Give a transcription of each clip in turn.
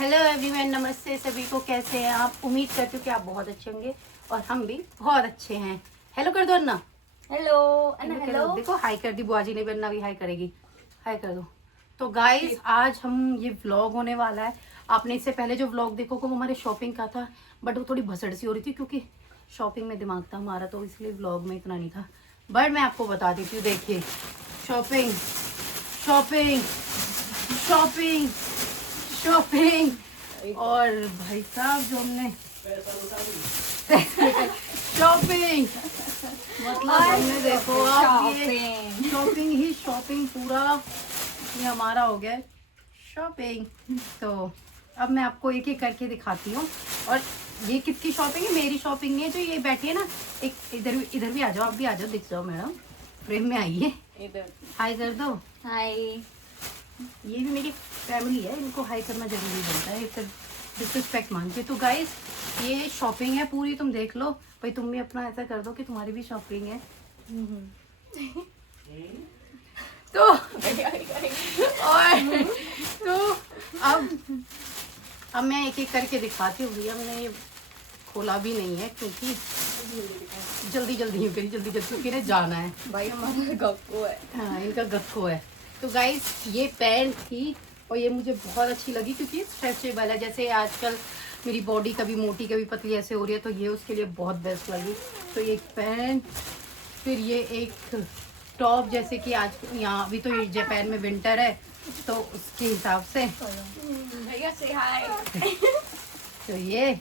Hello everyone, नमस्ते सभी को। कैसे हैं आप? उम्मीद करती हूँ कि आप बहुत अच्छे होंगे और हम भी बहुत अच्छे हैं। हेलो कर दो अन्ना। हेलो अन्ना हेलो। देखो हाई कर दी बुआ जी ने भी, अन्ना भी हाई करेगी। हाई कर दो। तो गाइस आज हम ये व्लॉग होने वाला है। आपने इससे पहले जो व्लॉग देखो वो हमारे शॉपिंग का था, बट वो थोड़ी भसड़ सी हो रही थी क्योंकि शॉपिंग में दिमाग था हमारा, तो इसलिए व्लॉग में इतना नहीं था। बट मैं आपको बता देती हूँ, देखिए शॉपिंग शॉपिंग शॉपिंग शॉपिंग और भाई साहब जो हमने शॉपिंग मतलब हमने देखो आप ये शॉपिंग ही शॉपिंग पूरा ये हमारा हो गया शॉपिंग। तो अब मैं आपको एक एक करके दिखाती हूँ। और ये किसकी शॉपिंग है? मेरी शॉपिंग नहीं है। जो ये बैठी है ना, एक इधर भी आ जाओ, आप भी आ जाओ, दिख जाओ मैडम, फ्रेम में आइए, हाय कर दो। हाय। ये भी मेरी फैमिली है, इनको हाई करना जरूरी बनता है, फिर डिसरिस्पेक्ट मान के। तो गाइस ये शॉपिंग है पूरी, तुम देख लो भाई, तुम भी अपना ऐसा कर दो कि तुम्हारी भी शॉपिंग है। तो और तो अब मैं एक एक करके दिखाती हूँ। भैया मैंने ये खोला भी नहीं है क्योंकि जल्दी क्योंकि ना जाना है भाई हमारा गप्पो है। हाँ, इनका गक्को है। तो गाइस ये पैंट थी और ये मुझे बहुत अच्छी लगी क्योंकि स्ट्रेचेबल है। जैसे आजकल मेरी बॉडी कभी मोटी कभी पतली ऐसे हो रही है, तो ये उसके लिए बहुत बेस्ट लगी। तो ये पैंट, फिर ये एक टॉप, जैसे कि आज यहाँ अभी तो ये जापान में विंटर है तो उसके हिसाब से भैया से हाय। तो ये,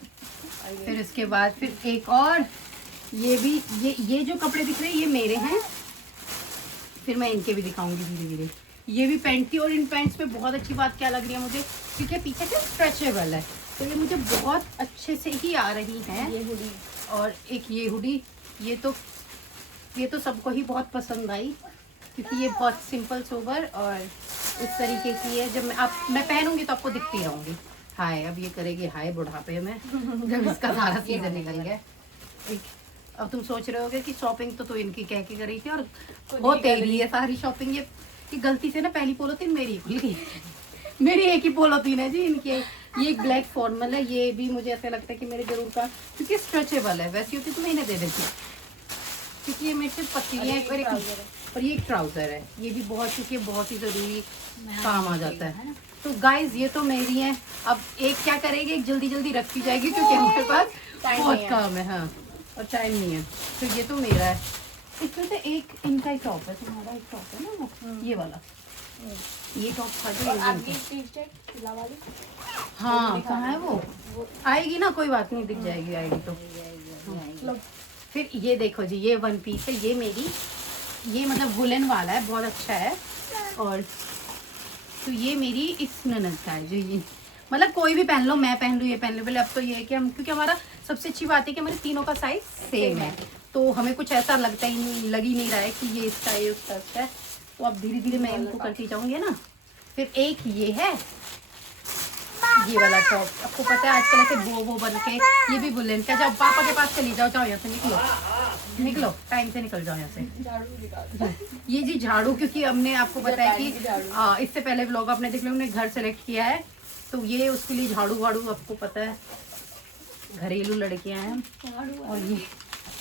फिर उसके बाद फिर एक और ये भी, ये जो कपड़े दिख रहे हैं ये मेरे हैं, फिर मैं इनके भी दिखाऊंगी धीरे धीरे। ये भी पैंट थी और इन पैंट्स में बहुत अच्छी बात क्या लग रही है मुझे, क्योंकि पीछे से स्ट्रेचेबल है, तो ये मुझे बहुत अच्छे से ही आ रही है। ये हुडी और एक ये हुडी, ये तो सबको ही बहुत पसंद आई क्योंकि ये बहुत सिंपल सोबर और इस तरीके की है। जब मैं पहनूंगी तो आपको दिखती रहूंगी। हाय, अब ये करेगी हाय बुढ़ापे में जब इसका सारा सीजन निकल गया। अब तुम सोच रहे होगे कि शॉपिंग तो इनकी कह के करी थी और वो तेरी है सारी शॉपिंग। ये गलती से ना पहली पोलोथीन मेरी खुल गई। मेरी एक ही पोलोथीन है जी इनके। ये एक ब्लैक फॉर्मल है, ये भी मुझे ऐसा लगता है कि मेरे जरूर का, क्योंकि स्ट्रेचेबल है। वैसी होती तो मैं इन्हें दे देती क्योंकि ये मेरे से पतली है। और ये एक ट्राउजर है, ये भी बहुत, क्योंकि बहुत ही जरूरी काम आ जाता है। तो गाइज ये तो मेरी है। अब एक क्या करेगी, एक जल्दी रखी जाएगी क्योंकि हमारे पास बहुत काम है। हाँ, और टाइम नहीं है, तो ये तो मेरा है। इसमें से एक इनका ही टॉप है, तुम्हारा एक टॉप है ना वो, ये वाला, ये टॉप था जो हाँ कहाँ है वो आएगी ना, कोई बात नहीं, दिख जाएगी आएगी तो। फिर ये देखो जी, ये वन पीस है, ये मेरी, ये मतलब वुलन वाला है, बहुत अच्छा है। और तो ये मेरी इस ननद का है, जो ये मतलब कोई भी पहन लो, मैं पहन लूँ, ये पहन लो। पहले अब तो ये है कि हम, क्योंकि हमारा सबसे अच्छी बात है कि हमारे तीनों का साइज सेम है, तो हमें कुछ ऐसा लगता ही नहीं, लग ही नहीं रहा है कि ये इसका है उसका अच्छा है। तो अब धीरे धीरे मैं इनको करती जाऊंगी ना। फिर एक ये है, ये वाला टॉप, आपको पता है आजकल ऐसे बो बन के, ये भी बुलेन का। जाओ पापा के पास चली जाओ, यहाँ से निकलो टाइम से निकल जाओ यहाँ से। ये जी झाड़ू, क्योंकि हमने आपको पता है कि इससे पहले व्लॉग आपने देख लिया, हमने घर सेलेक्ट किया है, तो ये उसके लिए झाड़ू वाड़ू, आपको पता है घरेलू लड़कियां हैं। और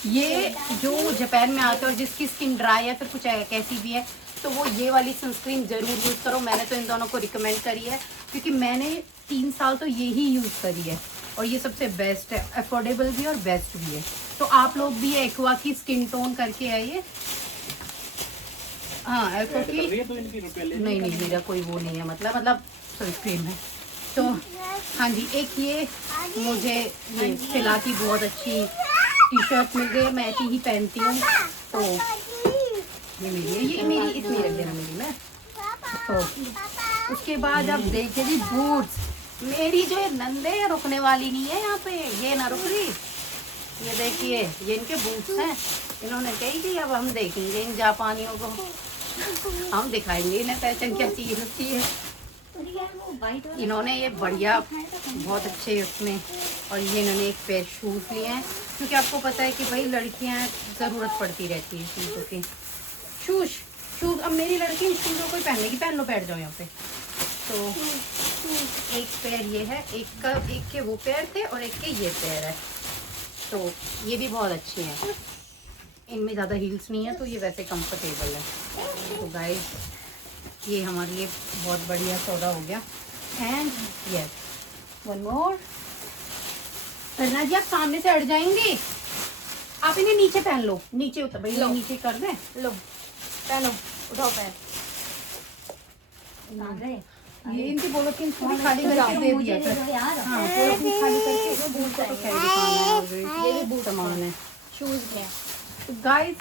ये जो जापान में आते हैं और जिसकी स्किन ड्राई है फिर कुछ कैसी भी है, तो वो ये वाली सनस्क्रीन जरूर यूज़ करो। मैंने तो इन दोनों को रिकमेंड करी है क्योंकि मैंने 3 साल तो ये ही यूज़ करी है और ये सबसे बेस्ट है, अफोर्डेबल भी और बेस्ट भी है। तो आप लोग भी एक्वा की स्किन टोन करके आइए। हाँ, एक्वा की नहीं मेरा कोई वो नहीं है, मतलब सनस्क्रीन है। तो हाँ जी, एक ये मुझे ये सिला की बहुत अच्छी टी शर्ट मिल गई, मैं ऐसी ही पहनती हूँ, तो ये मेरी इसमें रख देना मेरी में। तो उसके बाद अब देखिए जी बूट्स, मेरी जो ये नंदे रुकने वाली नहीं है यहाँ पे, ये ना रुक रही। ये देखिए ये इनके बूट्स हैं, इन्होंने कही थी अब हम देखेंगे इन जापानियों को, हम दिखाएंगे इन्हें पहचान क्या चीज होती है। इन्होंने ये बढ़िया बहुत अच्छे उसमें, और ये इन्होंने एक पेयर शूज़ लिए हैं क्योंकि आपको पता है कि भाई लड़कियां ज़रूरत पड़ती रहती है चीज़ों की। शूज़ अब मेरी लड़की इन शूज़ों को ही पहन लेगी, पहन लो, बैठ जाओ यहाँ पे, तो एक पेयर ये है, एक के वो पेयर थे और एक के ये पेयर है। तो ये भी बहुत अच्छे हैं, इनमें ज़्यादा हील्स नहीं है तो ये वैसे कंफर्टेबल है। तो गाइस ये हमारे लिए बहुत बढ़िया सौदा हो गया। And yes one more. करना जी, आप सामने से हट जाएंगे। आप इन्हें नीचे पहन लो, नीचे उतर भाई, नीचे कर दें। लो पहनो, उठाओ पैर। ये इनकी बोलोथिन थोड़ी खाली करके दे दिया था। यार हाँ बोलोथिन खाली करके इसमें बूट को तो क्या ही दिखाना है already। ये भी बूट सामान है। शूज में तो गाइस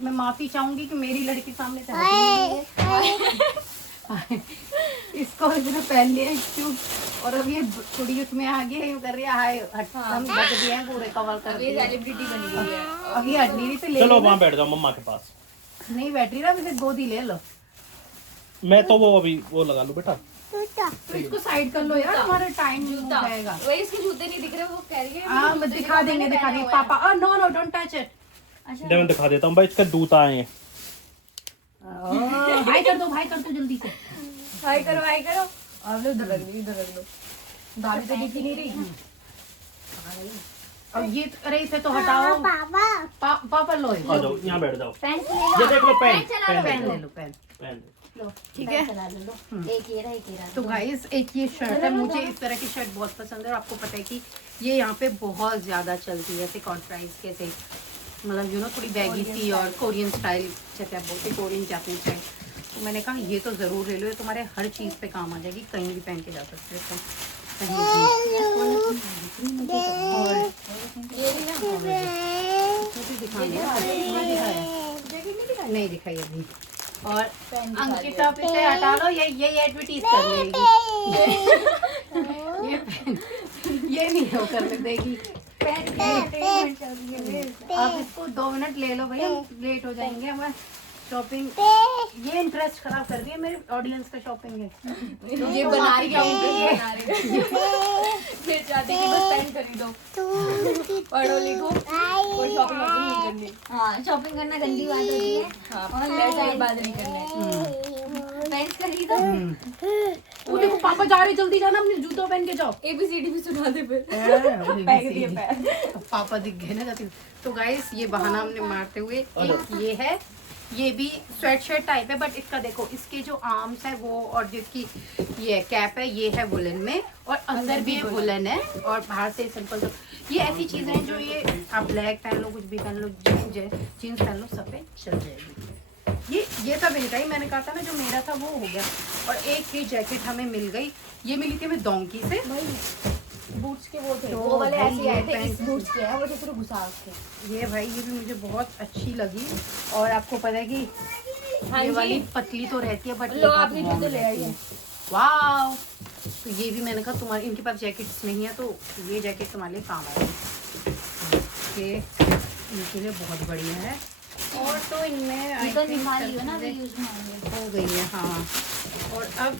मैं माफी चाहूंगी कि मेरी लड़की सामने से हटी नहीं है। इसको इसने पहन लिया क्यों, और अब ये थोड़ी उसमें आगे यूं कर रही है, हाय हट हम बच दिए हैं पूरे कवर कर ये दिए। सेलिब्रिटी बन गई है। अब ये हट नहीं रही तो ले चलो लो वहाँ बैठ जाओ मम्मा के पास। नहीं बैठ रही ना, मुझे गोदी ले लो। मैं तो वो अभी वो लगा लूँ बेटा। तो इसको साइड कर लो यार, हमारा टाइम हो जाएगा। वही इसके जूते नहीं दिख रहे, वो कह रही है हाँ मैं दिखा देंगे पापा। No no don't touch it. दे मैं दिखा देता हूँ भाई, इसका जूता आए हैं। भाई कर दो, भाई कर दो जल्दी से। हाय करो, हाय करो। अब लो, इधर रख लो, इधर रख लो। दादी तो दिख ही नहीं रही। अब ये अरे इसे तो हटाओ। पापा लो आ जाओ यहाँ बैठ जाओ। पैंट ये देख लो पेन, पेन ले लो, पेन। पेन। ठीक है, चला लो। एक ये रहा, एक ये रहा। तो गाइस एक ये शर्ट है, मुझे इस तरह की शर्ट बहुत पसंद है। और आपको पता है कि ये यहाँ पे बहुत ज्यादा चलती है, ऐसे कॉन्ट्राइज के से, मतलब यू नो थोड़ी बैगी सी और कोरियन स्टाइल, जैसे आप बोलते कोरियन जापानीज स्टाइल। तो मैंने कहा ये तो जरूर ले लो, ये तुम्हारे हर चीज पे काम आ जाएगी, कहीं भी पहन के जा सकते हो कहीं भी। और ये भी ना नहीं दिखाई अभी। और अंकिता पे से हटा लो, ये एडवर्टीज कर लेगी। ये नहीं हो कर देगी। आप इसको 2 मिनट ले लो भैया, लेट हो जाएंगे हमें। शॉपिंग ये इंटरेस्ट खराब कर रही है मेरे ऑडियंस का, शॉपिंग है। ये बना रही है, फिर चाहती कि बस पैंट खरीदो, पढ़ो लिखो, कोई शॉपिंग नहीं करनी। हाँ शॉपिंग करना गंदी बात होती है। हाँ, और पैसा बर्बाद नहीं करना है। पैंट खरीदो। वो देखो पापा जा रहे, जल्दी जाना, अपने जूतों पहन के जाओ। ABCD भी सुना दे फिर। पापा दिख गए ना जाते। तो गाइस ये बहाना हमने मारते हुए, एक ये है, ये भी स्वेट शर्ट टाइप है, बट इसका देखो इसके जो आर्म्स है वो, और जिसकी ये कैप है ये है वुलन में, और अंदर भी वुलन है, और बाहर से सिंपल। तो ये ऐसी चीजें हैं जो ये आप ब्लैक पहन लो, कुछ भी पहन लो, जीन्स पहन लो, सब पे चल जाएगी। ये सब इनका ही, मैंने कहा था ना जो मेरा था वो हो गया। और एक ये जैकेट हमें मिल गई, ये मिली थी हमें डोंकी से। बूट्स के वो थे, तो वो वाले भाई ऐसे ये आए थे, पैंट- इस बूट्स के हैं, वो जो पूरे घुसा उसके। ये भाई ये भी मुझे बहुत अच्छी लगी। और आपको पता है कि हाँ ये जी। वाली पतली तो रहती है, बट लो आपने जूते ले आई है। वाव। तो ये भी मैंने कहा तुम्हारे इनके पास जैकेट्स नहीं है तो ये जैकेट तुम्हारे लिए काम आएगी। ये इनके लिए बहुत बढ़िया है। और तो इनमें I तो think निकाल सब लियो ना, अभी चीज़ें यूज में आएंगे। हो गई है। हाँ और अब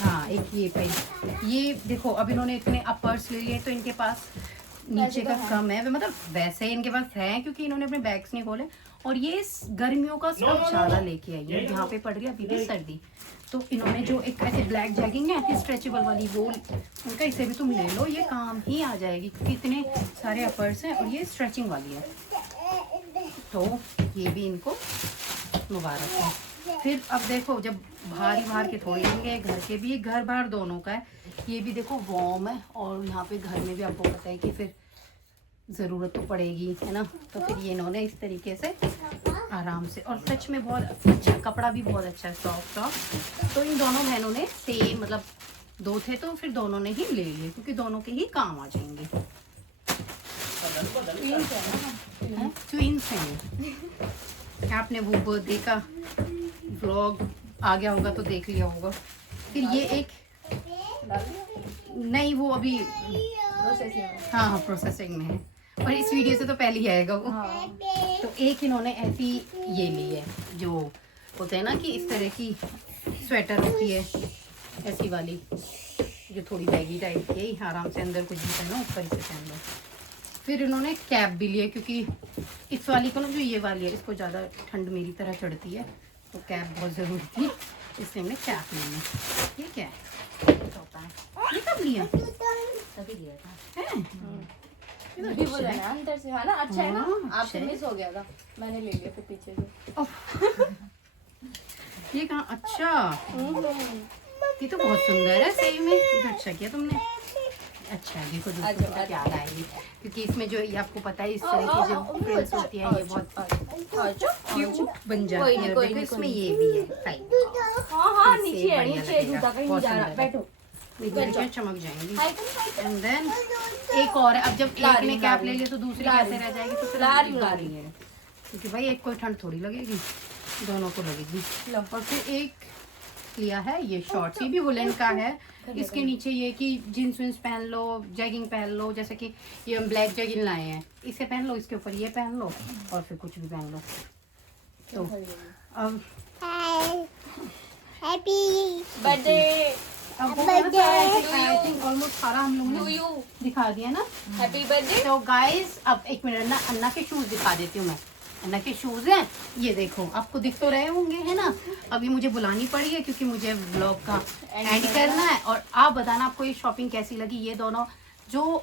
हाँ एक ये पेन, ये देखो अब इन्होंने इतने अपर्स ले लिए तो इनके पास नीचे का कम है, मतलब वैसे इनके पास है क्योंकि इन्होंने अपने बैग्स नहीं खोले। और ये गर्मियों का स्टफ ज्यादा लेके आई है, यहाँ पे पड़ रही है अभी भी सर्दी। तो इन्होंने जो एक ऐसे ब्लैक जैगिंग है ऐसी स्ट्रेचेबल वाली, वो उनका इसे भी तुम ले लो, ये काम ही आ जाएगी क्योंकि इतने सारे अपर्स हैं और ये स्ट्रेचिंग वाली है। तो ये भी इनको मुबारक है। फिर अब देखो जब बाहर के थोड़े होंगे, घर के भी, घर बाहर दोनों का है। ये भी देखो वार्म है और यहाँ पे घर में भी आपको पता है कि फिर ज़रूरत तो पड़ेगी, है ना। तो फिर ये इन्होंने इस तरीके से आराम से, और सच में बहुत अच्छा कपड़ा भी बहुत अच्छा है, सॉफ्ट। तो इन दोनों बहनों ने सेम, मतलब 2 थे तो फिर दोनों ने ही ले लिए क्योंकि दोनों के ही काम आ जाएंगे। ट्विंस हैं। आपने वो बर्थडे का व्लॉग आ गया होगा तो देख लिया होगा। फिर ये एक नहीं, वो अभी हाँ प्रोसेसिंग में है और इस वीडियो से तो पहले ही आएगा वो। तो एक इन्होंने ऐसी ये ली है, जो होता है ना कि इस तरह की स्वेटर होती है ऐसी वाली, जो थोड़ी बैगी टाइप की है, आराम से अंदर कुछ भी पहनो, ऊपर से पहन लो। फिर इन्होंने कैप भी लिया क्योंकि इस वाली को ना, जो ये वाली है, इसको ज़्यादा ठंड मेरी तरह चढ़ती है तो कैप बहुत ज़रूरी थी। इसलिए हमने कैप ले ली। ये क्या है? ये कब लिया तभी दिया था। है? ये तो भी अच्छा बोला है। ना अंदर से, है ना? अच्छा है ना? हाँ, आपसे अच्छा है। मिस हो गया था, मैंने ले लिया फिर पीछे से। ये कहाँ? अच्छा, ये तो बहुत सुंदर है सही में। ये तो अच्छा किया तुमने। अच्छा है, देखो दूसरी अच्छा, तरफ याद आएगी क्योंकि इसमें जो ये आपको पता है इस तरह की जो फ्रेम्स होती है ये बहुत क्यूट बन जाती है। और देखो इसमें ये भी है साइड। हाँ हाँ, इससे नीचे है, बढ़िया नीचे लगेगा। जूता कहीं बहुत नहीं जा रहा। सुंदर है। बैठो। देखो चमक जाएंगी। हाय करो, हाय करो। एंड देन एक और है। अब जब ला एक रही ने हूँ, कैप ला ले रही ली तो दूसरी ला कैसे रही रह जाएगी? तो फिर ला रही हूँ, दो ला रही लिए हैं। क्योंकि भाई एक कोई ठंड थोड़ी लगेगी, दोनों को लगेगी। लो। और फिर एक लिया है ये शॉर्ट्स, ये भी वुलन का है। इसके नीचे ये कि जींस विंस पहन लो, जैगिंग पहन लो, जैसे कि ये हम ब्लैक जैगिंग लाए हैं, इसे पहन लो, इसके ऊपर ये पहन लो और फिर कुछ भी पहन लो। तो अब बर्थडे अब Birthday आई थिंक ऑलमोस्ट सारा हम लोगों टू ने यू। दिखा दिया ना। Happy birthday. तो गाइस अब एक मिनट ना, अन्ना के शूज दिखा देती हूँ मैं। अन्ना के शूज हैं, ये देखो, आपको दिख तो रहे होंगे है ना। अभी मुझे बुलानी पड़ी है क्योंकि मुझे व्लॉग का एंड करना है। और आप बताना आपको ये शॉपिंग कैसी लगी, ये दोनों जो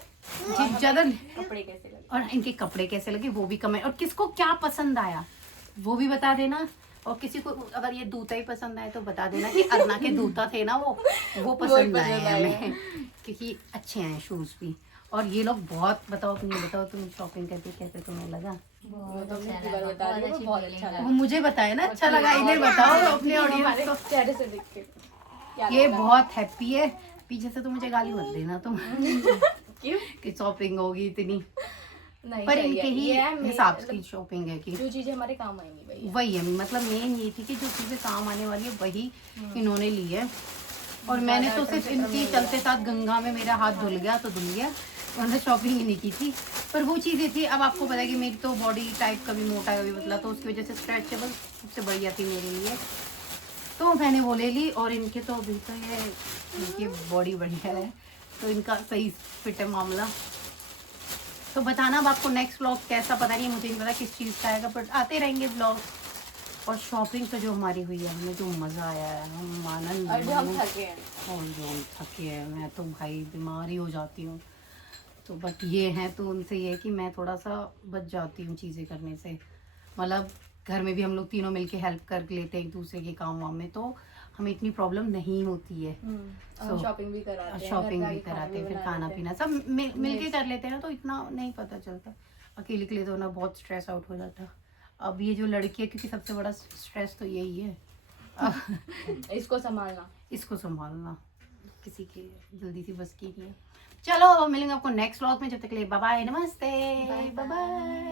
ज्यादा, कपड़े कैसे लगे? और इनके कपड़े कैसे लगे वो भी कमेंट, और किसको क्या पसंद आया वो भी बता देना। और किसी को अगर ये दूता ही पसंद आए तो बता देना कि अर्ना के दूता थे ना वो पसंद आए हैं हमें, क्योंकि अच्छे हैं शूज भी। और ये लोग बहुत, बताओ तुम शॉपिंग करके कैसे तुम्हें लगा? बहुत बता रही हूँ, बहुत अच्छा वो लगा। मुझे बताए ना अच्छा लगा, इन्हें बताओ अपने ऑडियंस को। चेहरे से देख के ये बहुत हैप्पी है। पीछे से तो मुझे गाली मत देना तुम क्यों? कि शॉपिंग होगी इतनी, नहीं, पर सही इनके है। ही ये है हिसाब मतलब की शॉपिंग है कि जो चीजें हमारे काम आएंगी भैया। वही है, मतलब मेन ये थी कि जो चीजें काम आने वाली है वही इन्होंने ली है। और मैंने तो सिर्फ इनकी चलते साथ गंगा में मेरा हाथ धुल गया तो धुल गया, उन्होंने शॉपिंग ही नहीं की थी। पर वो चीज़ें थी, अब आपको पता है कि मेरी तो बॉडी टाइप कभी मोटा कभी पतला, तो उसकी वजह से स्ट्रेचेबल सबसे बढ़िया थी मेरे लिए, तो मैंने वो ले ली। और इनके तो अभी तो ये इनकी बॉडी बढ़िया है तो इनका सही फिट है मामला। तो बताना अब आपको नेक्स्ट व्लॉग कैसा, पता नहीं, मुझे नहीं पता किस चीज़ का आएगा, बट आते रहेंगे व्लॉग। और शॉपिंग तो जो हमारी हुई है, हमें जो मज़ा आया है, हम आनंद, और जो हम थके हैं, और जो हम थके हैं, मैं तो भाई बीमार ही हो जाती हूँ। तो बट ये हैं तो उनसे ये है कि मैं थोड़ा सा बच जाती हूँ चीज़ें करने से। मतलब घर में भी हम लोग तीनों मिलके हेल्प कर लेते हैं एक दूसरे के काम वाम में, तो हमें इतनी प्रॉब्लम नहीं होती है। हम शॉपिंग भी कराते हैं, शॉपिंग घर भी का खाना कराते हैं, फिर बना खाना लेते हैं। पीना सब मिल के कर लेते हैं ना, तो इतना नहीं पता चलता। अकेले के लिए तो ना बहुत स्ट्रेस आउट हो जाता। अब ये जो लड़की है, क्योंकि सबसे बड़ा स्ट्रेस तो यही है इसको संभालना, इसको संभालना, किसी की जल्दी सी बस की नहीं है। चलो अब मिलेंगे आपको नेक्स्ट व्लॉग में, जब तक के लिए बाय बाय, नमस्ते, बाय बाय।